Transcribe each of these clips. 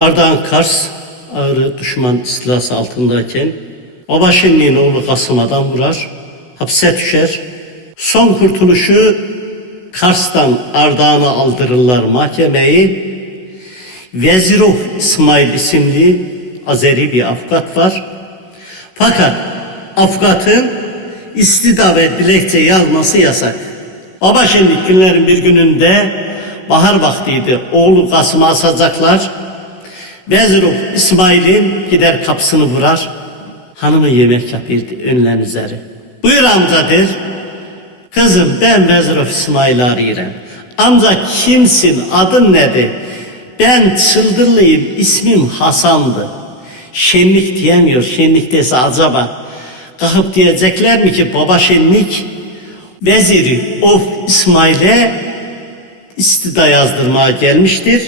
Ardahan Kars ağrı düşman istilası altındayken Baba Şenlik'in oğlu Kasım adam vurar, hapse düşer. Son kurtuluşu Kars'tan Ardahan'a aldırırlar mahkemeyi. Vezirov İsmail isimli Azeri bir avukat var. Fakat avukatın istida ve dilekçe yazması yasak. Baba Şenlik günlerin bir gününde bahar vaktiydi. Oğlu Kasım'ı asacaklar. Vezirov İsmail'in gider kapısını vurar. Hanımı yemek yapırdı önlen üzeri. Buyur amca der. Kızım ben Vezirov İsmail'i arıyorum. Amca kimsin, adın nedir? Ben Çıldırlıyım, ismim Hasan'dı. Şenlik diyemiyor, şenlik dese acaba. Kalkıp diyecekler mi ki Baba Şenlik Veziri of İsmail'e istida yazdırmaya gelmiştir.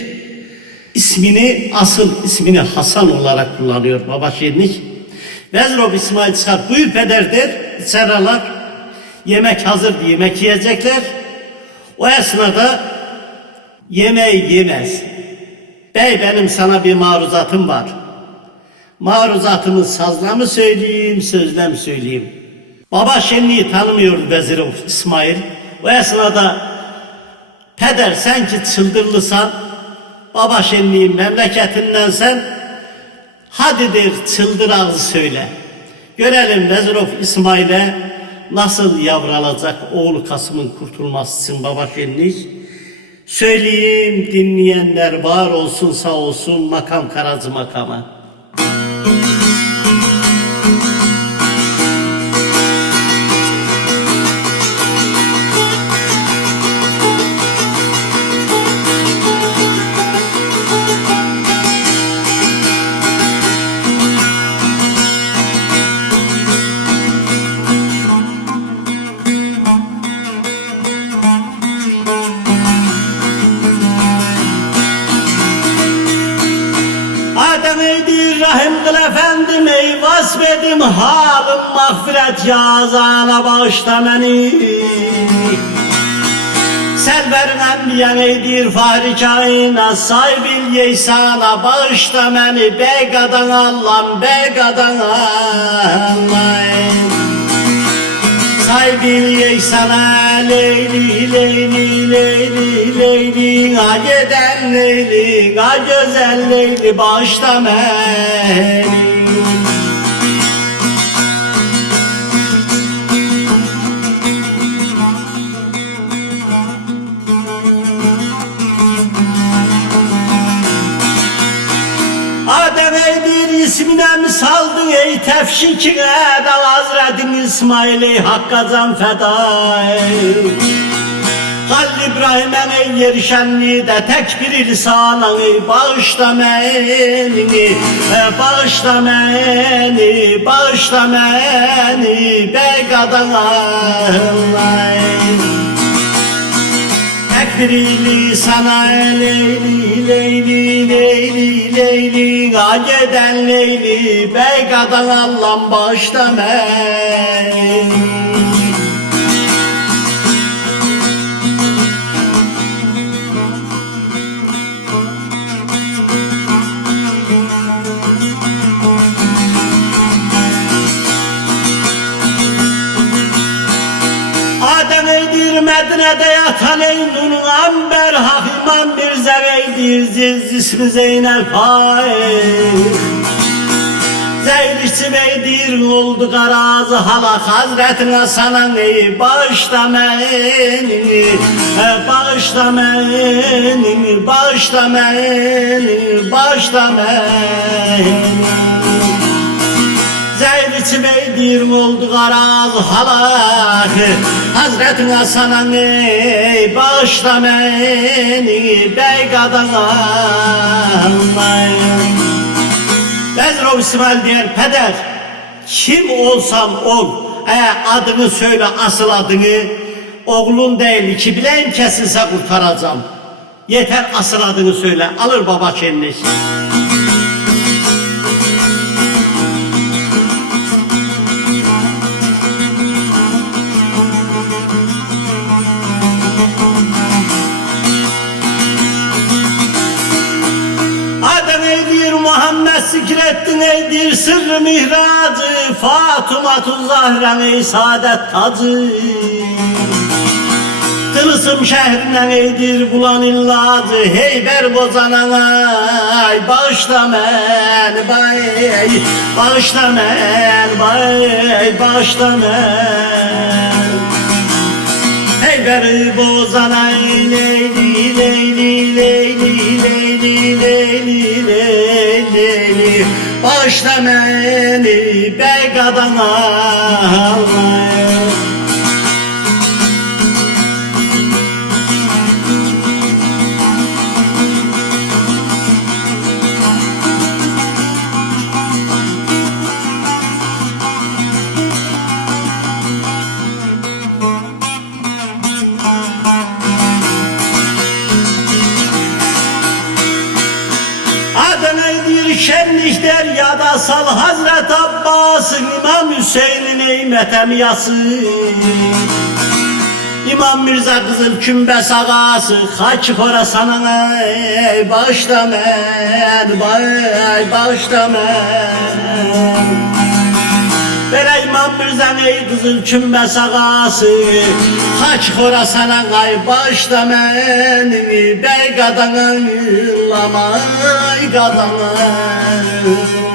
Asıl ismini Hasan olarak kullanıyor Baba Şenlik. Vezirov İsmail çıkar, buyur peder der, içeri alır. Yemek hazır, yemek yiyecekler. O esnada yemeği yemez. Bey benim sana bir maruzatım var. Maruzatımı sazla mı söyleyeyim, sözle mi söyleyeyim? Baba Şenlik'i tanımıyor Vezirov İsmail. O esnada peder sen ki çıldırlısan, Baba Şenlik'in memleketinden sen, hadi der çıldır ağzı söyle. Görelim Vezirov İsmail'e nasıl yavralacak oğlu Kasım'ın kurtulması için Baba Şenlik. Söyleyeyim dinleyenler var olsun sağ olsun makam Karacı makamı. Eydir rahim kıl efendim ey vasfedim halim mağfiret yazana bağışla beni. Serverin enbiyen eydir fahri kainat sahibil yeysana bağışla beni. Begadan Allah'ım begadan Allah'ım sahibil yeysana leyli leyli leyli leyli ha geden leyli ha güzel leyli bağışla beni. Adem eydir ismine mi saldın ey tefşikine de Hazretin İsmail'i Hakk'a can feda Halil İbrahim'en ey yerişenli de tek bir lisanı bağışla beni, bağışla beni, bağışla beni begadan Allah. Tek bir lisana leyli leyli leyli leyli ha geden leyli begadan Allah'ım bağışla beni. Medine'de yatan ey nurun amber hakiman bir zeveydir ziz ismi Zeynel Faik. Zeyliçi beydir oldu garazı halak hazretine sana ey bağışla beni, bağışla beni, bağışla beni, bağışla beni. Zeyliçi beydir oldu garaz halak Hazretine sana ne bağışla beni beygadan Allah. Vezirov İsmail diyen peder kim olsam ol adını söyle asıl adını oğlun değil iki bileğim kesilse kurtaracağım yeter asıl adını söyle alır Baba Şenlik. Muhammed Zikrettin eydir sırrı mihracı, Fatıma-tu Zahran ey saadet tacı. Tılsım şehrinden eydir bulan illacı, Heyber bozanana ay bağışla men bay, bağışla men bay, bağışla men. Heyberi bozana leyli leyli leyli leyli leyli leyli, bağışla beni bey kadına. Adana'ydır şenlik deryada, sal Hazret Abbas'ın, İmam Hüseyin'in ey metemyası. İmam Mirza Kızıl Kümbes ağası, Haç Khorasan'ın ey bağışla men bay, bağışla men. Bere İmam Mirza'nın ey Kızıl Kümbes ağası, Haç Khorasan'ın ay bağışla meni bey kadının, lamay kadının.